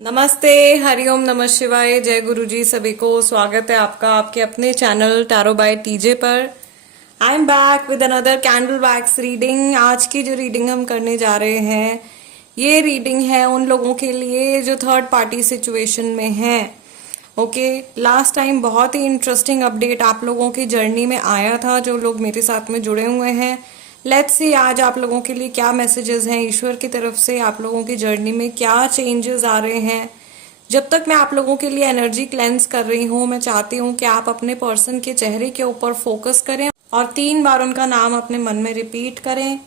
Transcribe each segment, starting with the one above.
नमस्ते, हरिओम, नमः शिवाय, जय गुरु जी। सभी को स्वागत है आपका आपके अपने चैनल टैरो बाय टीजे पर। I am back with another candle wax reading. आज की जो रीडिंग हम करने जा रहे हैं, ये रीडिंग है उन लोगों के लिए जो थर्ड पार्टी सिचुएशन में हैं। ओके, लास्ट टाइम बहुत ही इंटरेस्टिंग अपडेट आप लोगों की जर्नी में आया था, जो लोग मेरे साथ में जुड़े हुए हैं। लेट्स सी आज आप लोगों के लिए क्या मैसेजेस हैं ईश्वर की तरफ से, आप लोगों की जर्नी में क्या चेंजेस आ रहे हैं। जब तक मैं आप लोगों के लिए एनर्जी क्लेंस कर रही हूँ, मैं चाहती हूँ कि आप अपने पर्सन के चेहरे के ऊपर फोकस करें और 3 बार उनका नाम अपने मन में रिपीट करें।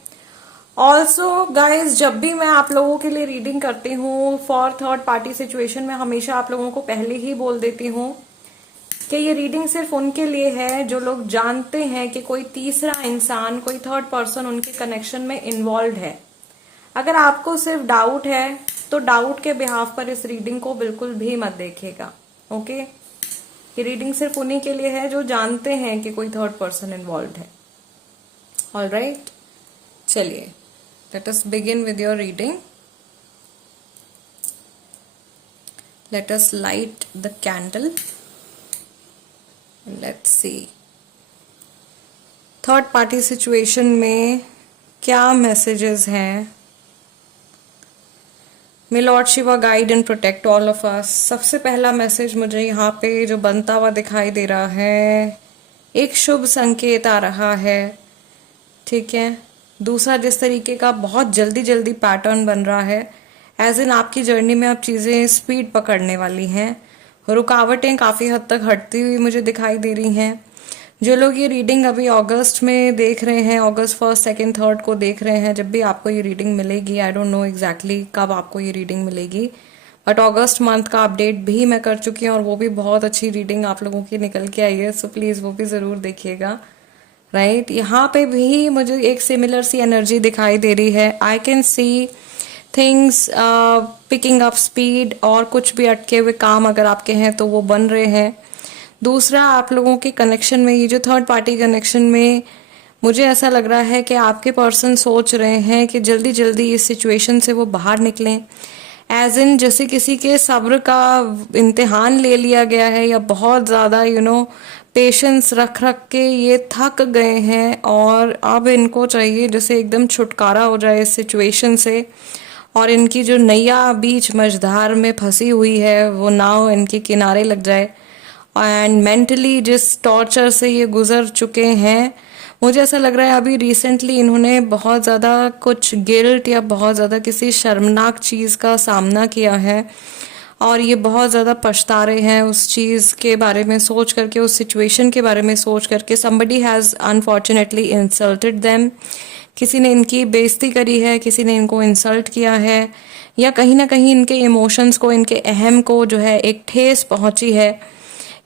ऑल्सो गाइज, जब भी मैं आप लोगों के लिए रीडिंग करती हूँ फॉर थर्ड पार्टी सिचुएशन में, हमेशा आप लोगों को पहले ही बोल देती हूँ कि ये रीडिंग सिर्फ उनके लिए है जो लोग जानते हैं कि कोई तीसरा इंसान, कोई थर्ड पर्सन उनके कनेक्शन में इन्वॉल्व है। अगर आपको सिर्फ डाउट है तो डाउट के बिहाफ पर इस रीडिंग को बिल्कुल भी मत देखिएगा। ओके, ये रीडिंग सिर्फ उन्हीं के लिए है जो जानते हैं कि कोई थर्ड पर्सन इन्वॉल्व है। ऑल राइट, चलिए let us begin with your reading. Let us light the candle. Let's see third party situation में क्या मैसेजेस हैं। May lord Shiva guide and protect all of us. सबसे पहला मैसेज मुझे यहाँ पे जो बनता हुआ दिखाई दे रहा है, एक शुभ संकेत आ रहा है। ठीक है, दूसरा जिस तरीके का बहुत जल्दी जल्दी पैटर्न बन रहा है, एज इन आपकी जर्नी में अब चीज़ें स्पीड पकड़ने वाली हैं। रुकावटें काफ़ी हद तक हटती हुई मुझे दिखाई दे रही हैं। जो लोग ये रीडिंग अभी अगस्त में देख रहे हैं, अगस्त फर्स्ट सेकंड थर्ड को देख रहे हैं, जब भी आपको ये रीडिंग मिलेगी, आई डोंट नो एग्जैक्टली कब आपको ये रीडिंग मिलेगी, बट अगस्त मंथ का अपडेट भी मैं कर चुकी हूँ और वो भी बहुत अच्छी रीडिंग आप लोगों की निकल के आई है। सो प्लीज़ वो भी ज़रूर देखिएगा। राइट, यहाँ पे भी मुझे एक सिमिलर सी एनर्जी दिखाई दे रही है। I can see things picking up speed, और कुछ भी अटके हुए काम अगर आपके हैं तो वो बन रहे हैं। दूसरा, आप लोगों के कनेक्शन में, ये जो थर्ड पार्टी कनेक्शन में, मुझे ऐसा लग रहा है कि आपके पर्सन सोच रहे हैं कि जल्दी जल्दी इस सिचुएशन से वो बाहर निकलें। एज इन जैसे किसी के सब्र का इम्तिहान ले लिया गया है, या बहुत ज़्यादा पेशेंस रख रख के ये थक गए हैं और अब इनको चाहिए जैसे एकदम छुटकारा हो जाए इस सिचुएशन से, और इनकी जो नैया बीच मझधार में फंसी हुई है वो नाव इनके किनारे लग जाए। एंड मेंटली जिस टॉर्चर से ये गुजर चुके हैं, मुझे ऐसा लग रहा है अभी रिसेंटली इन्होंने बहुत ज़्यादा कुछ गिल्ट या बहुत ज़्यादा किसी शर्मनाक चीज़ का सामना किया है, और ये बहुत ज़्यादा पछता रहे हैं उस चीज़ के बारे में सोच करके, उस सिचुएशन के बारे में सोच करके। somebody has unfortunately insulted them, किसी ने इनकी बेइज्जती करी है, किसी ने इनको इंसल्ट किया है, या कहीं ना कहीं इनके इमोशंस को, इनके अहम को जो है एक ठेस पहुंची है।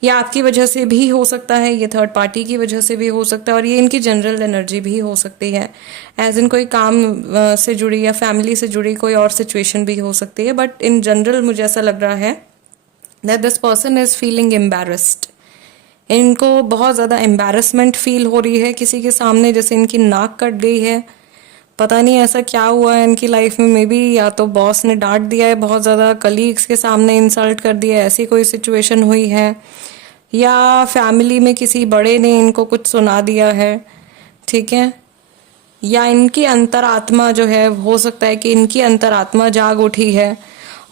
या आपकी वजह से भी हो सकता है, ये थर्ड पार्टी की वजह से भी हो सकता है, और ये इनकी जनरल एनर्जी भी हो सकती है। एज इन कोई काम से जुड़ी या फैमिली से जुड़ी कोई और सिचुएशन भी हो सकती है, बट इन जनरल मुझे ऐसा लग रहा है that this person is feeling embarrassed. इनको बहुत ज़्यादा एम्बेरसमेंट फील हो रही है किसी के सामने, जैसे इनकी नाक कट गई है। पता नहीं ऐसा क्या हुआ है इनकी लाइफ में, मे बी या तो बॉस ने डांट दिया है बहुत ज़्यादा, कलीग्स के सामने इंसल्ट कर दिया है, ऐसी कोई सिचुएशन हुई है, या फैमिली में किसी बड़े ने इनको कुछ सुना दिया है। ठीक है, या इनकी अंतरात्मा जो है, हो सकता है कि इनकी अंतरात्मा जाग उठी है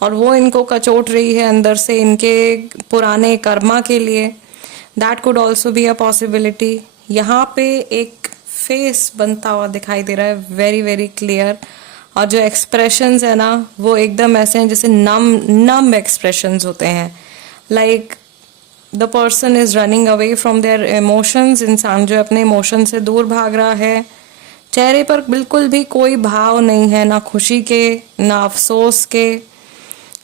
और वो इनको कचोट रही है अंदर से इनके पुराने कर्मा के लिए। That could also be a possibility. यहाँ पे एक फेस बनता हुआ दिखाई दे रहा है, वेरी वेरी क्लियर, और जो एक्सप्रेशंस है ना वो एकदम ऐसे हैं जैसे नम एक्सप्रेशंस होते हैं। Like the person is running away from their emotions. इंसान जो अपने इमोशन से दूर भाग रहा है। चेहरे पर बिल्कुल भी कोई भाव नहीं है, ना खुशी के ना अफसोस के।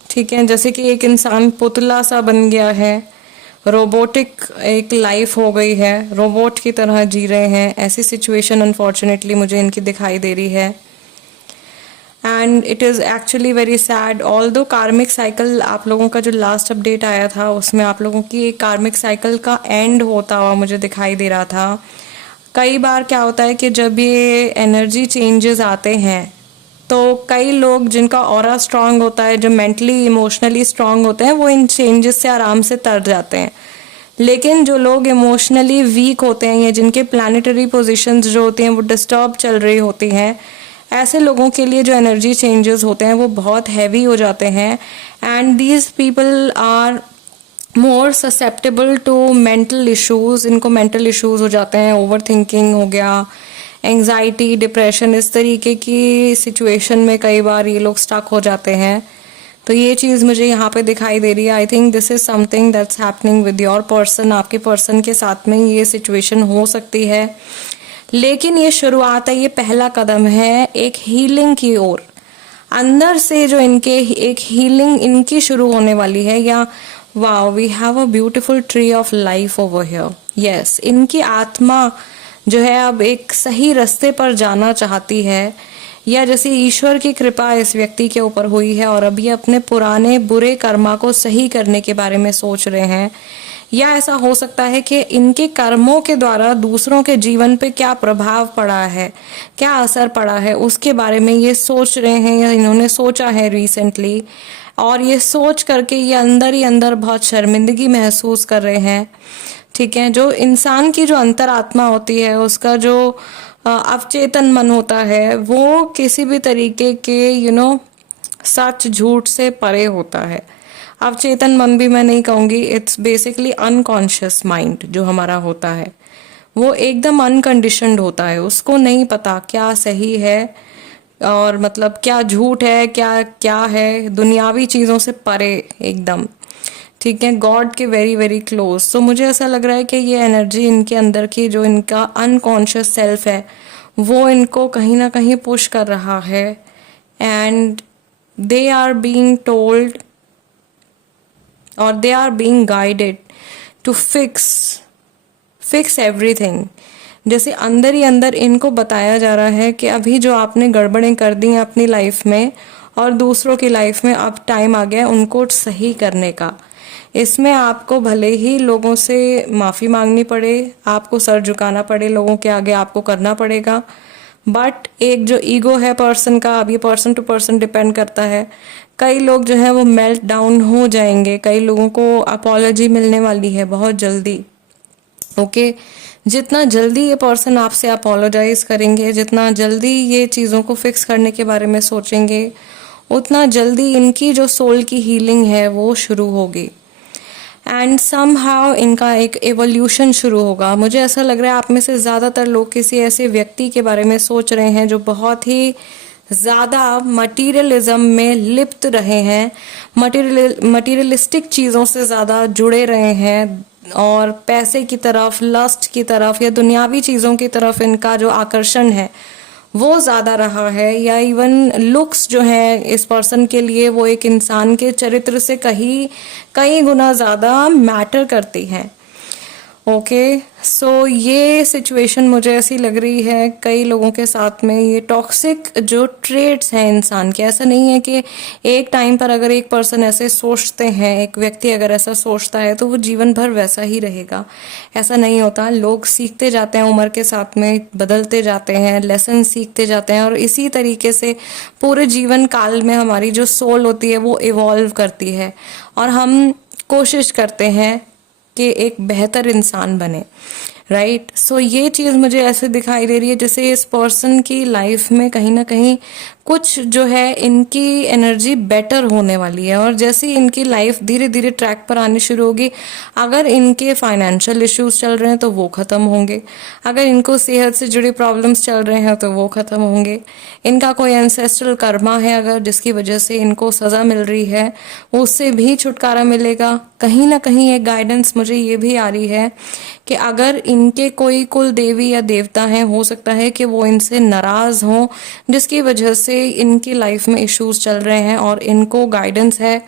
ठीक है, जैसे कि एक इंसान पुतला सा बन गया है, रोबोटिक एक लाइफ हो गई है, रोबोट की तरह जी रहे हैं। ऐसी सिचुएशन अनफॉर्चुनेटली मुझे इनकी दिखाई दे रही है। And it is actually very sad. All दो कार्मिक साइकिल, आप लोगों का जो लास्ट अपडेट आया था उसमें आप लोगों की कार्मिक साइकिल का एंड होता हुआ मुझे दिखाई दे रहा था। कई बार क्या होता है कि जब ये एनर्जी चेंजेस आते हैं तो कई लोग जिनका ऑरा स्ट्रांग होता है, जो मेंटली इमोशनली स्ट्रांग होते हैं, वो इन चेंजेस से आराम से तर जाते हैं। लेकिन जो लोग इमोशनली वीक होते हैं या जिनके प्लानिटरी पोजीशंस जो होती हैं वो डिस्टर्ब चल रही होती हैं, ऐसे लोगों के लिए जो एनर्जी चेंजेस होते हैं वो बहुत हैवी हो जाते हैं। And these people are more susceptible to mental issues. इनको मेंटल इश्यूज हो जाते हैं, ओवर थिंकिंग हो गया, एंजाइटी, डिप्रेशन, इस तरीके की सिचुएशन में कई बार ये लोग स्टक हो जाते हैं। तो ये चीज़ मुझे यहाँ पे दिखाई दे रही है। I think this is something that's happening with your person. आपके पर्सन के साथ में ये सिचुएशन हो सकती है, लेकिन ये शुरुआत है, ये पहला कदम है एक हीलिंग की ओर। अंदर से जो इनके एक हीलिंग इनकी शुरू होने वाली है। या wow, we have a beautiful tree of life over here. Yes, इनकी आत्मा जो है अब एक सही रास्ते पर जाना चाहती है, या जैसे ईश्वर की कृपा इस व्यक्ति के ऊपर हुई है और अभी अपने पुराने बुरे कर्मा को सही करने के बारे में सोच रहे हैं। या ऐसा हो सकता है कि इनके कर्मों के द्वारा दूसरों के जीवन पे क्या प्रभाव पड़ा है, क्या असर पड़ा है, उसके बारे में ये सोच रहे हैं या इन्होंने सोचा है रिसेंटली। और ये सोच करके ये अंदर ही अंदर बहुत शर्मिंदगी महसूस कर रहे हैं। ठीक है, जो इंसान की जो अंतरात्मा होती है, उसका जो अवचेतन मन होता है, वो किसी भी तरीके के सच झूठ से परे होता है। अवचेतन मन भी मैं नहीं कहूंगी, इट्स बेसिकली अनकॉन्शियस माइंड जो हमारा होता है, वो एकदम अनकंडीशनड होता है। उसको नहीं पता क्या सही है और मतलब क्या झूठ है, क्या क्या है, दुनियावी चीजों से परे एकदम। ठीक है, गॉड के वेरी वेरी क्लोज। सो मुझे ऐसा लग रहा है कि ये एनर्जी इनके अंदर की जो इनका अनकॉन्शियस सेल्फ है वो इनको कहीं ना कहीं पुश कर रहा है। And they are being told और they are being guided to fix everything. जैसे अंदर ही अंदर इनको बताया जा रहा है कि अभी जो आपने गड़बड़ें कर दी हैं अपनी लाइफ में और दूसरों की लाइफ में, अब टाइम आ गया है उनको सही करने का। इसमें आपको भले ही लोगों से माफ़ी मांगनी पड़े, आपको सर झुकाना पड़े, लोगों के आगे आपको करना पड़ेगा, बट एक जो ईगो है पर्सन का, अब ये पर्सन टू पर्सन डिपेंड करता है। कई लोग जो है वो मेल्ट डाउन हो जाएंगे, कई लोगों को अपॉलॉजी मिलने वाली है बहुत जल्दी। ओके, जितना जल्दी ये पर्सन आपसे अपोलोजाइज करेंगे, जितना जल्दी ये चीज़ों को फिक्स करने के बारे में सोचेंगे, उतना जल्दी इनकी जो सोल की हीलिंग है वो शुरू होगी। एंड समहाउ इनका एक एवोल्यूशन शुरू होगा। मुझे ऐसा लग रहा है आप में से ज़्यादातर लोग किसी ऐसे व्यक्ति के बारे में सोच रहे हैं जो बहुत ही ज़्यादा मटीरियलिज्म में लिप्त रहे हैं, मटीरियलिस्टिक चीज़ों से ज़्यादा जुड़े रहे हैं और पैसे की तरफ, लस्ट की तरफ या दुनियावी चीज़ों की तरफ इनका जो आकर्षण है वो ज़्यादा रहा है। या इवन लुक्स जो है इस पर्सन के लिए वो एक इंसान के चरित्र से कई गुना ज़्यादा मैटर करती हैं। ओके, सो ये सिचुएशन मुझे ऐसी लग रही है कई लोगों के साथ में। ये टॉक्सिक जो ट्रेड्स हैं इंसान के, ऐसा नहीं है कि एक टाइम पर अगर एक पर्सन ऐसे सोचते हैं, एक व्यक्ति अगर ऐसा सोचता है तो वो जीवन भर वैसा ही रहेगा, ऐसा नहीं होता। लोग सीखते जाते हैं, उम्र के साथ में बदलते जाते हैं, लेसन सीखते जाते हैं और इसी तरीके से पूरे जीवन काल में हमारी जो सोल होती है वो इवॉल्व करती है और हम कोशिश करते हैं कि एक बेहतर इंसान बने। राइट, सो ये चीज़ मुझे ऐसे दिखाई दे रही है जैसे इस पर्सन की लाइफ में कहीं ना कहीं कुछ जो है इनकी एनर्जी बेटर होने वाली है। और जैसे इनकी लाइफ धीरे धीरे ट्रैक पर आनी शुरू होगी, अगर इनके फाइनेंशियल इश्यूज चल रहे हैं तो वो ख़त्म होंगे, अगर इनको सेहत से जुड़े प्रॉब्लम्स चल रहे हैं तो वो ख़त्म होंगे, इनका कोई एंसेस्ट्रल कर्मा है अगर जिसकी वजह से इनको सज़ा मिल रही है उससे भी छुटकारा मिलेगा। कहीं ना कहीं एक गाइडेंस मुझे ये भी आ रही है कि अगर इनके कोई कुल देवी या देवता हैं, हो सकता है कि वो इनसे नाराज हों जिसकी वजह से इनकी लाइफ में इश्यूज चल रहे हैं और इनको गाइडेंस है।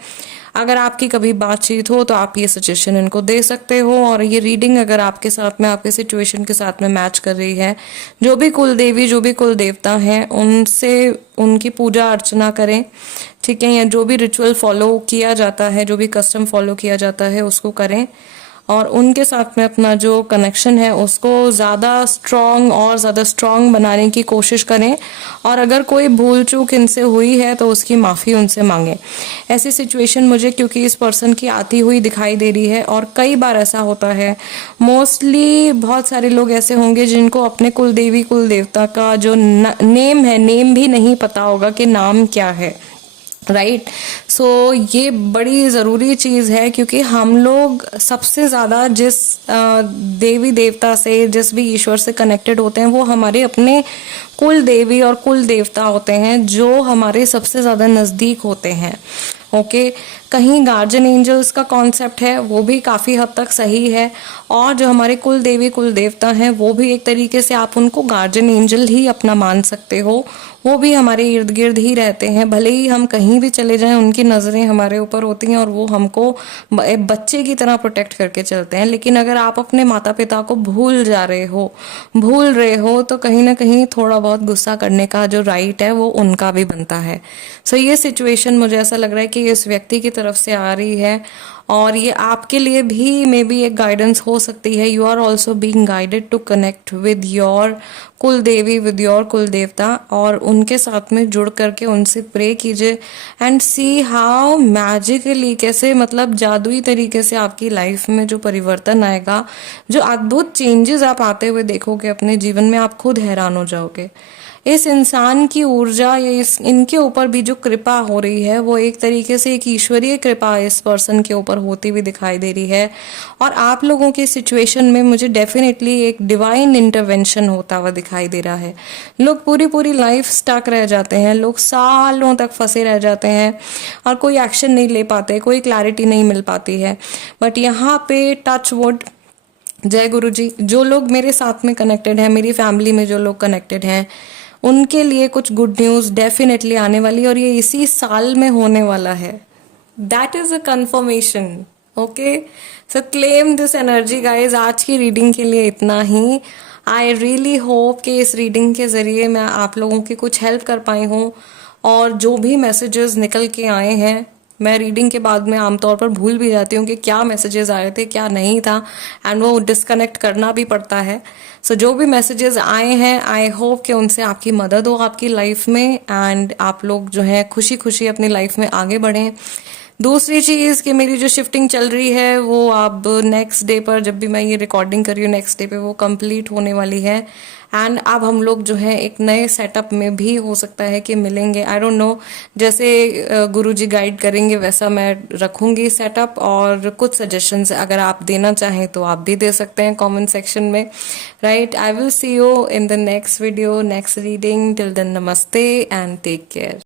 अगर आपकी कभी बातचीत हो तो आप ये सजेशन इनको दे सकते हो और ये रीडिंग अगर आपके साथ में, आपके सिचुएशन के साथ में मैच कर रही है, जो भी कुल देवी, जो भी कुल देवता हैं, उनसे उनकी पूजा अर्चना करें। ठीक है, या जो भी रिचुअल फॉलो किया जाता है, जो भी कस्टम फॉलो किया जाता है उसको करें और उनके साथ में अपना जो कनेक्शन है उसको ज़्यादा स्ट्रॉन्ग और ज़्यादा स्ट्रॉन्ग बनाने की कोशिश करें। और अगर कोई भूल चूक इनसे हुई है तो उसकी माफ़ी उनसे मांगें। ऐसी सिचुएशन मुझे क्योंकि इस पर्सन की आती हुई दिखाई दे रही है और कई बार ऐसा होता है। मोस्टली बहुत सारे लोग ऐसे होंगे जिनको अपने कुल देवी कुल देवता का जो नेम है, नेम भी नहीं पता होगा कि नाम क्या है। राइट सो ये बड़ी ज़रूरी चीज़ है, क्योंकि हम लोग सबसे ज़्यादा जिस देवी देवता से, जिस भी ईश्वर से कनेक्टेड होते हैं वो हमारे अपने कुल देवी और कुल देवता होते हैं, जो हमारे सबसे ज़्यादा नज़दीक होते हैं। ओके कहीं गार्जियन एंजल्स का कॉन्सेप्ट है वो भी काफ़ी हद तक सही है, और जो हमारे कुल देवी कुल देवता हैं वो भी एक तरीके से आप उनको गार्जियन एंजल ही अपना मान सकते हो। वो भी हमारे इर्द गिर्द ही रहते हैं, भले ही हम कहीं भी चले जाएं उनकी नज़रें हमारे ऊपर होती हैं और वो हमको बच्चे की तरह प्रोटेक्ट करके चलते हैं। लेकिन अगर आप अपने माता पिता को भूल रहे हो तो कहीं ना कहीं थोड़ा बहुत गुस्सा करने का जो राइट है वो उनका भी बनता है। सो ये सिचुएशन मुझे ऐसा लग रहा है कि इस व्यक्ति की तरफ से आ रही है, और ये आपके लिए भी मे बी एक गाइडेंस हो सकती है। You are also being guided to connect with your कुल देवी, विद योर कुल देवता, और उनके साथ में जुड़ करके उनसे प्रे कीजिए एंड सी हाउ मैजिकली, कैसे मतलब जादुई तरीके से आपकी लाइफ में जो परिवर्तन आएगा, जो अद्भुत चेंजेस आप आते हुए देखोगे अपने जीवन में, आप खुद हैरान हो जाओगे। इस इंसान की ऊर्जा या इनके ऊपर भी जो कृपा हो रही है वो एक तरीके से एक ईश्वरीय कृपा इस पर्सन के ऊपर होती हुई दिखाई दे रही है। और आप लोगों की सिचुएशन में मुझे डेफिनेटली एक डिवाइन इंटरवेंशन होता हुआ दिखाई दे रहा है। लोग पूरी पूरी लाइफ स्टक रह जाते हैं, लोग सालों तक फंसे रह जाते हैं और कोई एक्शन नहीं ले पाते, कोई क्लैरिटी नहीं मिल पाती है। बट यहाँ पे टच वुड, जय गुरु जी, जो लोग मेरे साथ में कनेक्टेड हैं, मेरी फैमिली में जो लोग कनेक्टेड हैं, उनके लिए कुछ गुड न्यूज़ डेफिनेटली आने वाली, और ये इसी साल में होने वाला है। That is a confirmation. Okay so claim this energy guys. आज की रीडिंग के लिए इतना ही। आई रियली होप कि इस रीडिंग के जरिए मैं आप लोगों की कुछ हेल्प कर पाई हूँ, और जो भी मैसेजेस निकल के आए हैं, मैं रीडिंग के बाद में आमतौर पर भूल भी जाती हूँ कि क्या मैसेजेस आए थे क्या नहीं था, एंड वो डिस्कनेक्ट करना भी पड़ता है। सो जो भी मैसेजेस आए हैं, आई होप कि उनसे आपकी मदद हो आपकी लाइफ में, एंड आप लोग जो है खुशी खुशी अपनी लाइफ में आगे बढ़ें। दूसरी चीज़ कि मेरी जो शिफ्टिंग चल रही है वो अब नेक्स्ट डे पर, जब भी मैं ये रिकॉर्डिंग कर रही हूँ, नेक्स्ट डे पे वो कंप्लीट होने वाली है। एंड अब हम लोग जो है एक नए सेटअप में भी हो सकता है कि मिलेंगे। आई डोंट नो, जैसे गुरुजी गाइड करेंगे वैसा मैं रखूंगी सेटअप, और कुछ सजेशंस अगर आप देना चाहें तो आप भी दे सकते हैं कमेंट सेक्शन में। Right, I will see you in the next video, next reading. Till then namaste and take care.